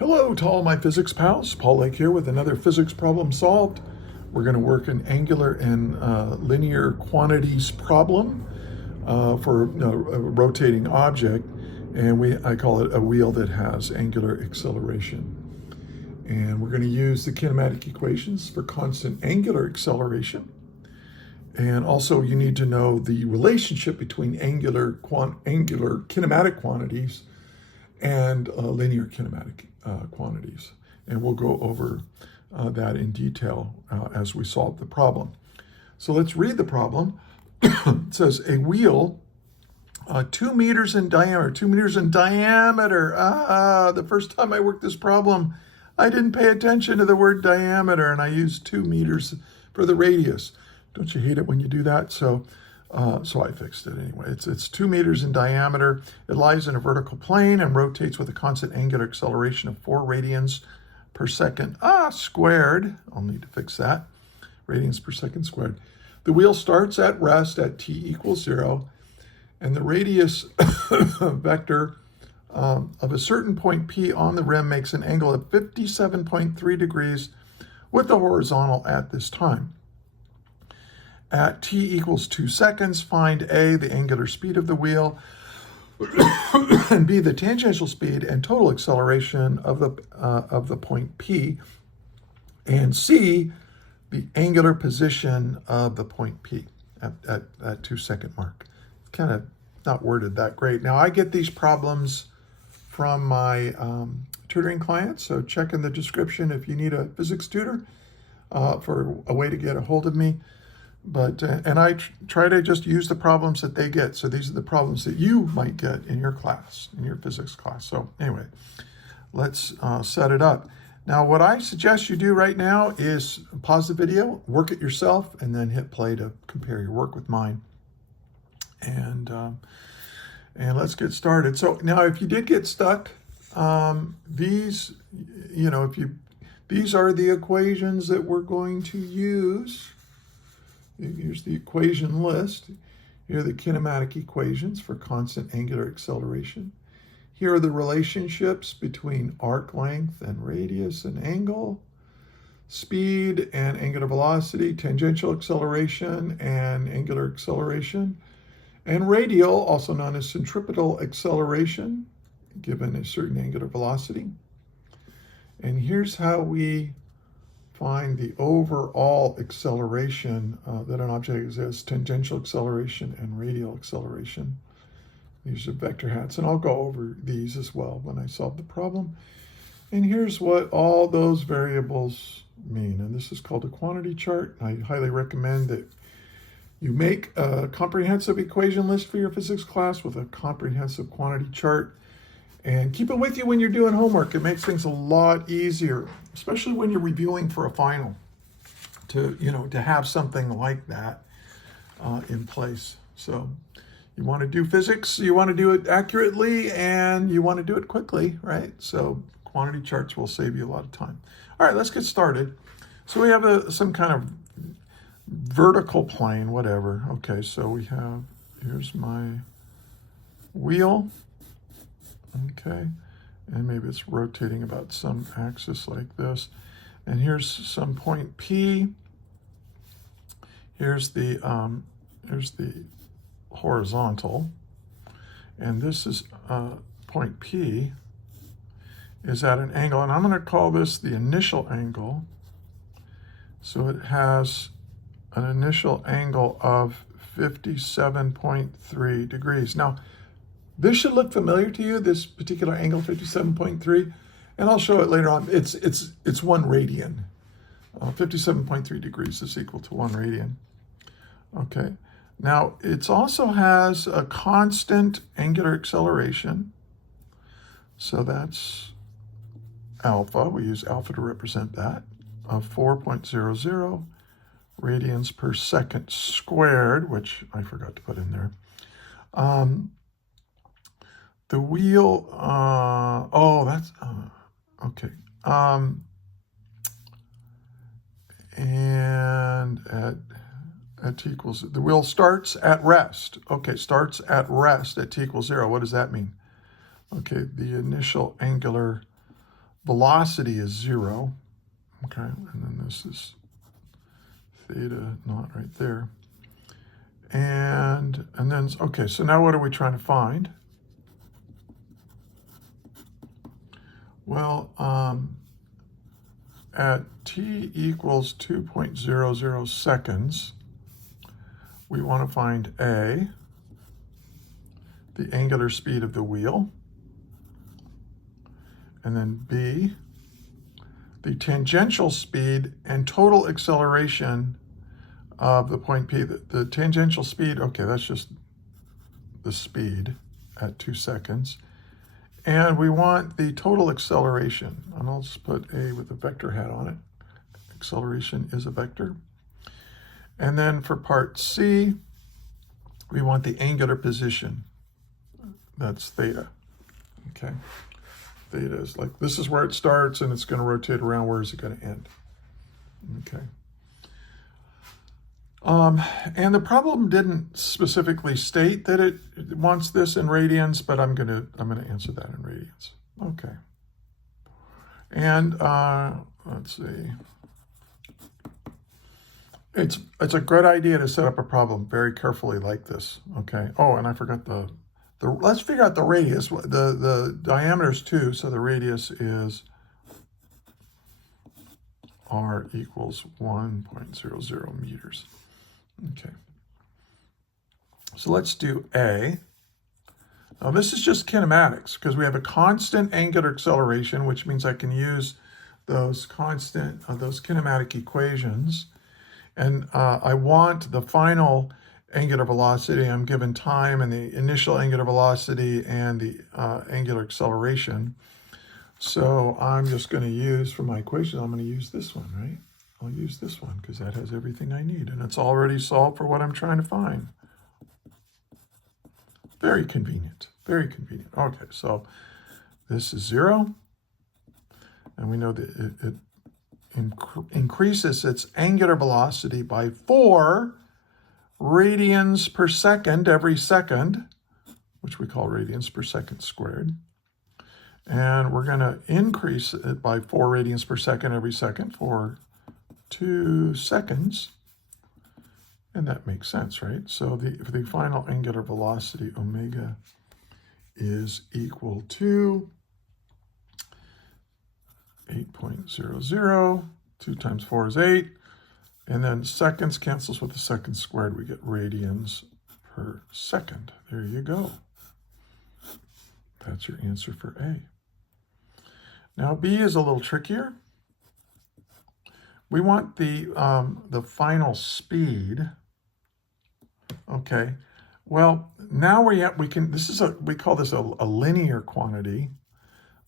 Hello to all my physics pals. Paul Lake here with another physics problem solved. We're going to work an angular and linear quantities problem for a rotating object, and I call it a wheel that has angular acceleration. And we're going to use the kinematic equations for constant angular acceleration. And also you need to know the relationship between angular kinematic quantities and linear kinematic quantities. And we'll go over that in detail as we solve the problem. So let's read the problem. It says a wheel 2 meters in diameter, 2 meters in diameter. The first time I worked this problem, I didn't pay attention to the word diameter and I used 2 meters for the radius. Don't you hate it when you do that? So I fixed it anyway. It's 2 meters in diameter. It lies in a vertical plane and rotates with a constant angular acceleration of 4 radians per second squared. I'll need to fix that. Radians per second squared. The wheel starts at rest at t equals 0, and the radius vector of a certain point P on the rim makes an angle of 57.3 degrees with the horizontal at this time. At t equals 2 seconds, find A, the angular speed of the wheel, and B, the tangential speed and total acceleration of the point P, and C, the angular position of the point P at 2 second mark. It's kind of not worded that great. Now, I get these problems from my tutoring clients, so check in the description if you need a physics tutor for a way to get a hold of me. But and I try to just use the problems that they get. So these are the problems that you might get in your class, in your physics class. So anyway, let's set it up. Now, what I suggest you do right now is pause the video, work it yourself, and then hit play to compare your work with mine. And let's get started. So now, if you did get stuck, these are the equations that we're going to use. Here's the equation list. Here are the kinematic equations for constant angular acceleration. Here are the relationships between arc length and radius and angle, speed and angular velocity, tangential acceleration and angular acceleration, and radial, also known as centripetal acceleration, given a certain angular velocity. And here's how we find the overall acceleration that an object exists, tangential acceleration and radial acceleration. These are vector hats, and I'll go over these as well when I solve the problem. And here's what all those variables mean. And this is called a quantity chart. I highly recommend that you make a comprehensive equation list for your physics class with a comprehensive quantity chart. And keep it with you when you're doing homework. It makes things a lot easier, especially when you're reviewing for a final, to have something like that in place. So you want to do physics, you want to do it accurately, and you want to do it quickly, right? So quantity charts will save you a lot of time. All right, let's get started. So we have some kind of vertical plane, whatever. Okay, so here's my wheel. Okay, and maybe it's rotating about some axis like this. And here's some point P. Here's the horizontal, and this is point P is at an angle, and I'm going to call this the initial angle. So it has an initial angle of 57.3 degrees. Now, this should look familiar to you, this particular angle, 57.3, and I'll show it later on. It's 1 radian. 57.3 degrees is equal to 1 radian. Okay. Now, it also has a constant angular acceleration. So that's alpha. We use alpha to represent that, of 4.00 radians per second squared, which I forgot to put in there. The wheel, okay. And at t equals, the wheel starts at rest. Okay, starts at rest at t equals 0. What does that mean? Okay, the initial angular velocity is 0. Okay, and then this is theta naught right there. And then, okay, so now what are we trying to find? Well, at t equals 2.00 seconds, we want to find A, the angular speed of the wheel, and then B, the tangential speed and total acceleration of the point P. The tangential speed, okay, that's just the speed at 2 seconds. And we want the total acceleration, and I'll just put A with a vector hat on it. Acceleration is a vector. And then for part C, we want the angular position. That's theta, okay? Theta is like, this is where it starts and it's going to rotate around. Where is it going to end? Okay. And the problem didn't specifically state that it wants this in radians, but I'm gonna answer that in radians. Okay. And let's see. It's a good idea to set up a problem very carefully like this. Okay. Oh, and I forgot the let's figure out the radius. The diameter is 2, so the radius is r equals 1.00 meters. Okay. So let's do A. Now this is just kinematics because we have a constant angular acceleration, which means I can use those those kinematic equations. And I want the final angular velocity. I'm given time and the initial angular velocity and the angular acceleration. So I'm just going to use, for my equation, I'm going to use this one, right? I'll use this one because that has everything I need. And it's already solved for what I'm trying to find. Very convenient. Very convenient. Okay, so this is 0. And we know that it increases its angular velocity by 4 radians per second every second, which we call radians per second squared. And we're going to increase it by 4 radians per second every second for 2 seconds. And that makes sense, right? So the final angular velocity, omega, is equal to 8.00. 2 times 4 is 8. And then seconds cancels with the second squared. We get radians per second. There you go. That's your answer for A. Now B is a little trickier. We want the final speed. Okay. Well, now we can. We call this a linear quantity.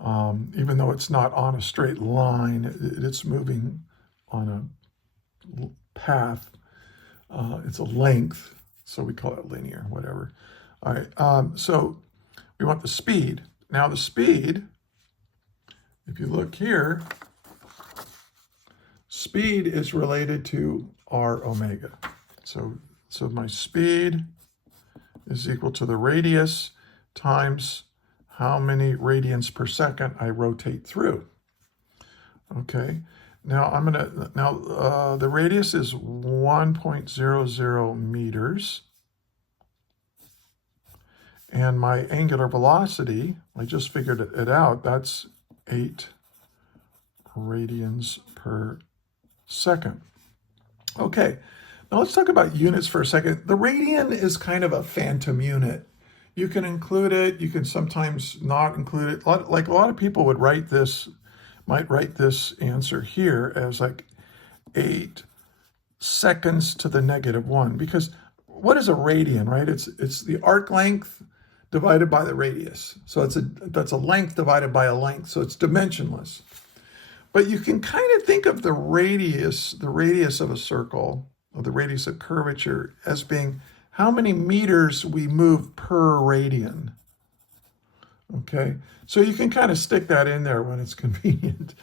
Even though it's not on a straight line, it's moving on a path. It's a length, so we call it linear, whatever. All right, so we want the speed. Now the speed, if you look here, speed is related to r omega. So my speed is equal to the radius times how many radians per second I rotate through. Okay, now the radius is 1.00 meters. And my angular velocity, I just figured it out, that's 8 radians per second. Okay, now let's talk about units for a second. The radian is kind of a phantom unit. You can include it, you can sometimes not include it. Like a lot of people would might write this answer here as like 8 seconds to the -1, because what is a radian, right? It's the arc length divided by the radius. So that's a length divided by a length, so it's dimensionless. But you can kind of think of the radius of a circle, or the radius of curvature, as being how many meters we move per radian. Okay, so you can kind of stick that in there when it's convenient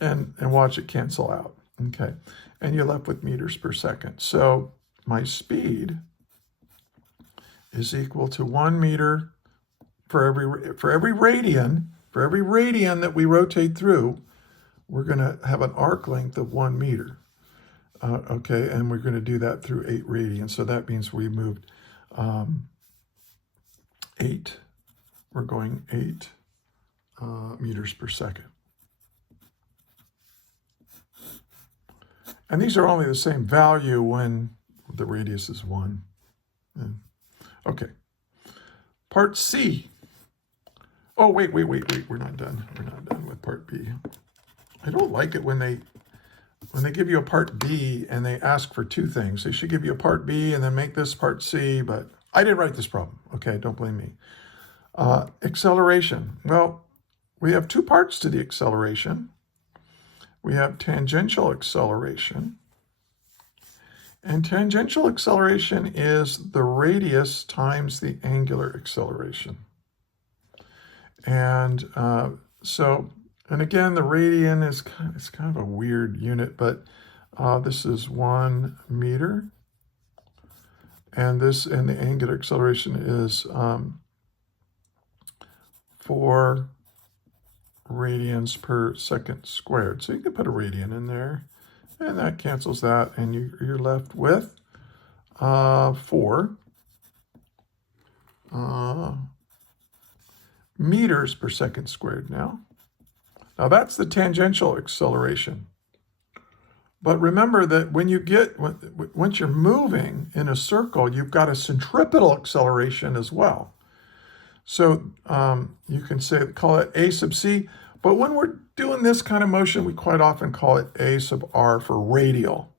and watch it cancel out. Okay, and you're left with meters per second. So my speed is equal to 1 meter for every radian For every radian that we rotate through, we're going to have an arc length of 1 meter. Okay, and we're going to do that through 8 radians. So that means we moved 8. We're going 8 meters per second. And these are only the same value when the radius is 1. Okay. Part C. Oh, wait. We're not done. We're not done with part B. I don't like it when they give you a part B and they ask for 2 things. They should give you a part B and then make this part C, but I didn't write this problem. Okay, don't blame me. Acceleration. Well, we have 2 parts to the acceleration. We have tangential acceleration. And tangential acceleration is the radius times the angular acceleration. And and again, the radian is kind of a weird unit, but this is 1 meter. And the angular acceleration is 4 radians per second squared. So you can put a radian in there, and that cancels that, and you're left with 4 meters per second squared now. Now that's the tangential acceleration. But remember that once you're moving in a circle, you've got a centripetal acceleration as well. So you can call it A sub c, but when we're doing this kind of motion, we quite often call it A sub r for radial.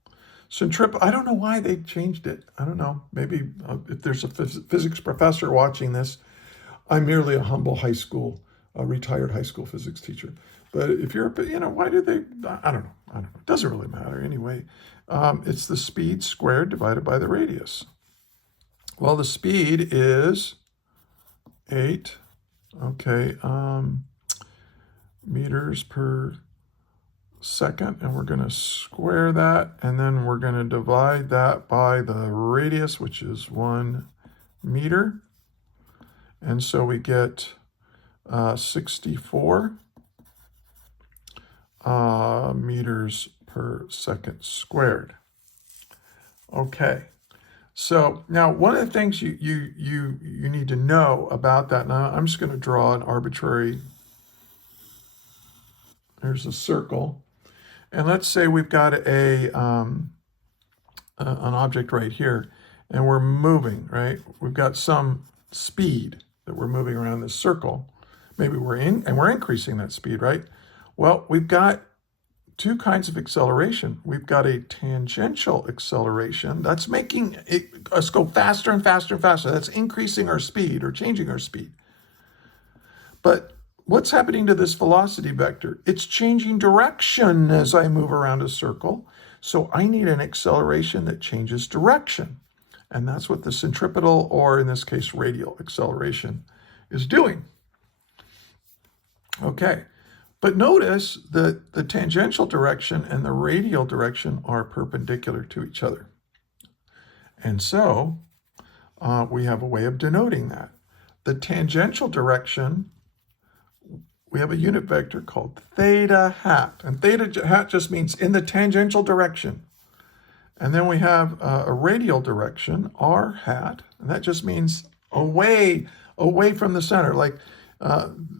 I don't know why they changed it. I don't know. Maybe if there's a physics professor watching this, I'm merely a humble retired high school physics teacher. But if you're, why do they, I don't know. It doesn't really matter anyway. It's the speed squared divided by the radius. Well, the speed is 8, meters per second, and we're going to square that, and then we're going to divide that by the radius, which is 1 meter. And so we get 64 meters per second squared. Okay, so now one of the things you need to know about that, now I'm just going to draw an arbitrary, there's a circle, and let's say we've got an object right here, and we're moving, right? We've got some speed that we're moving around this circle. Maybe we're increasing that speed, right? Well, we've got 2 kinds of acceleration. We've got a tangential acceleration. That's making us go faster and faster and faster. That's increasing our speed or changing our speed. But what's happening to this velocity vector? It's changing direction as I move around a circle. So I need an acceleration that changes direction. And that's what the centripetal, or in this case, radial acceleration is doing. Okay. But notice that the tangential direction and the radial direction are perpendicular to each other. And so we have a way of denoting that. The tangential direction, we have a unit vector called theta hat. And theta hat just means in the tangential direction. And then we have a radial direction, r hat, and that just means away from the center. Like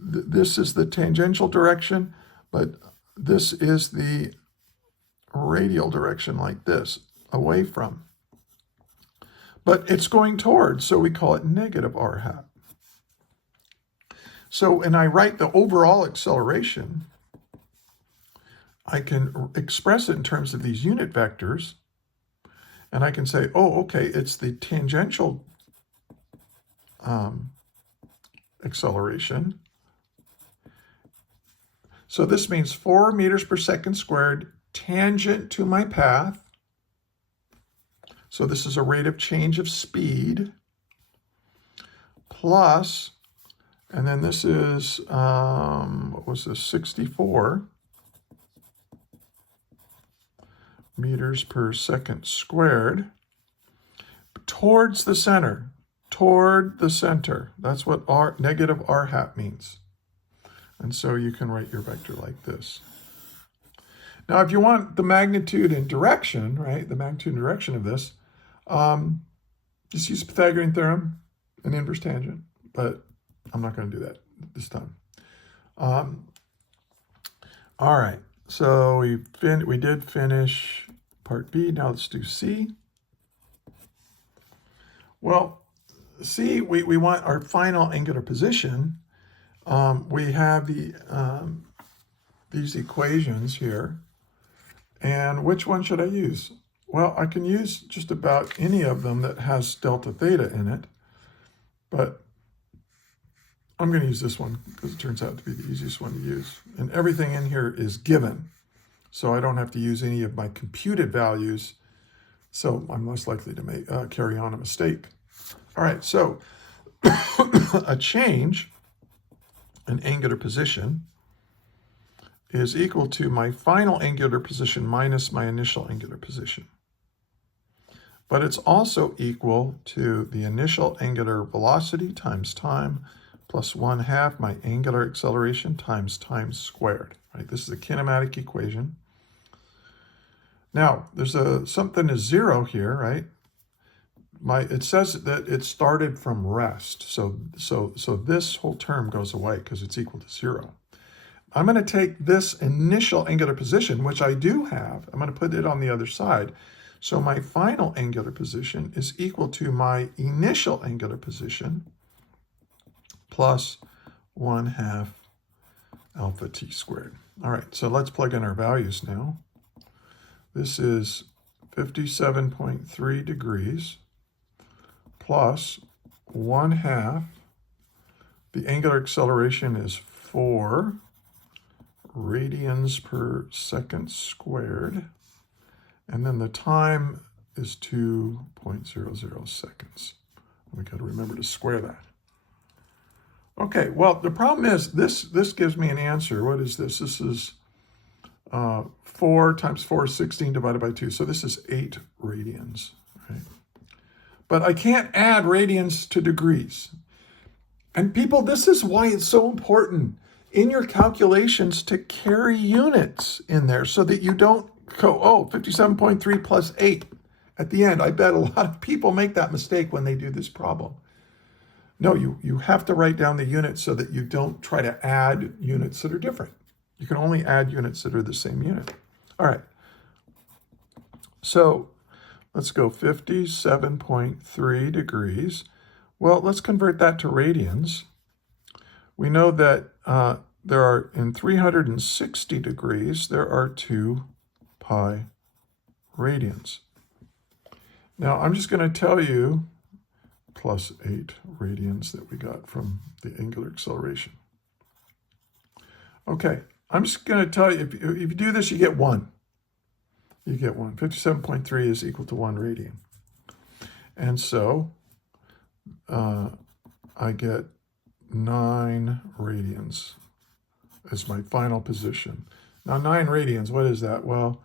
this is the tangential direction, but this is the radial direction, like this, away from. But it's going towards, so we call it negative r hat. So when I write the overall acceleration, I can express it in terms of these unit vectors. And I can say, oh, okay, it's the tangential acceleration. So this means 4 meters per second squared tangent to my path. So this is a rate of change of speed, plus, and then this is, what was this, 64 meters per second squared towards the center, toward the center. That's what negative r hat means. And so you can write your vector like this. Now, if you want the magnitude and direction, right, the magnitude and direction of this, just use Pythagorean theorem and inverse tangent, but I'm not going to do that this time. All right, so we did finish part B. Now let's do C. Well, C, we want our final angular position. We have these equations here. And which one should I use? Well, I can use just about any of them that has delta theta in it, but I'm going to use this one because it turns out to be the easiest one to use. And everything in here is given, so I don't have to use any of my computed values, so I'm less likely to carry on a mistake. All right, so a change in angular position is equal to my final angular position minus my initial angular position. But it's also equal to the initial angular velocity times time plus 1/2 my angular acceleration times time squared. Right? This is a kinematic equation. Now, there's something is 0 here, right? It says that it started from rest. So this whole term goes away because it's equal to 0. I'm going to take this initial angular position, which I do have. I'm going to put it on the other side. So my final angular position is equal to my initial angular position plus 1/2 alpha t squared. All right, so let's plug in our values now. This is 57.3 degrees plus 1/2. The angular acceleration is 4 radians per second squared. And then the time is 2.00 seconds. We got to remember to square that. Okay, well, the problem is this gives me an answer. What is this? This is 4 times 4 is 16 divided by 2. So this is 8 radians, right? But I can't add radians to degrees. And people, this is why it's so important in your calculations to carry units in there so that you don't go, oh, 57.3 plus 8 at the end. I bet a lot of people make that mistake when they do this problem. No, you have to write down the units so that you don't try to add units that are different. You can only add units that are the same unit. All right. So let's go 57.3 degrees. Well, let's convert that to radians. We know that there are, in 360 degrees, there are 2 pi radians. Now, I'm just going to tell you plus 8 radians that we got from the angular acceleration. Okay, I'm just going to tell you, if you do this, you get 1. You get 1. 57.3 is equal to 1 radian. And so I get 9 radians as my final position. Now, 9 radians, what is that? Well,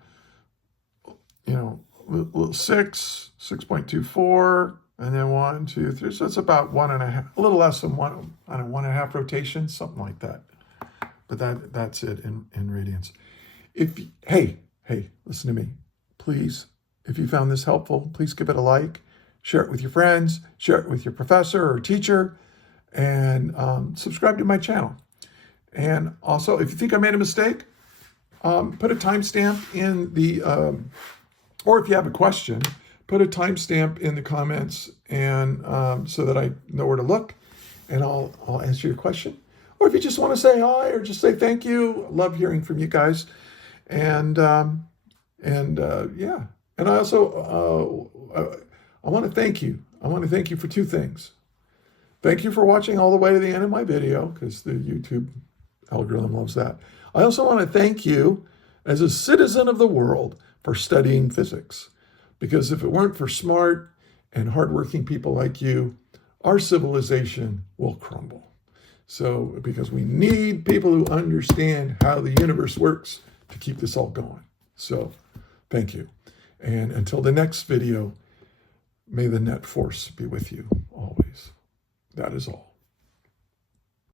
6.24, and then 1, 2, 3. So it's about 1.5, a little less than 1.5 rotations, something like that. But that's it in radians. Hey, listen to me. Please, if you found this helpful, please give it a like, share it with your friends, share it with your professor or teacher, and subscribe to my channel. And also, if you think I made a mistake, put a timestamp in the, or if you have a question, put a timestamp in the comments, and so that I know where to look, and I'll answer your question. Or if you just want to say hi or just say thank you, I love hearing from you guys. And yeah, and I also I want to thank you. I want to thank you for 2 things. Thank you for watching all the way to the end of my video, because the YouTube algorithm loves that. I also want to thank you as a citizen of the world for studying physics, because if it weren't for smart and hardworking people like you, our civilization will crumble. So, because we need people who understand how the universe works to keep this all going. So, thank you. And until the next video, may the net force be with you always. That is all.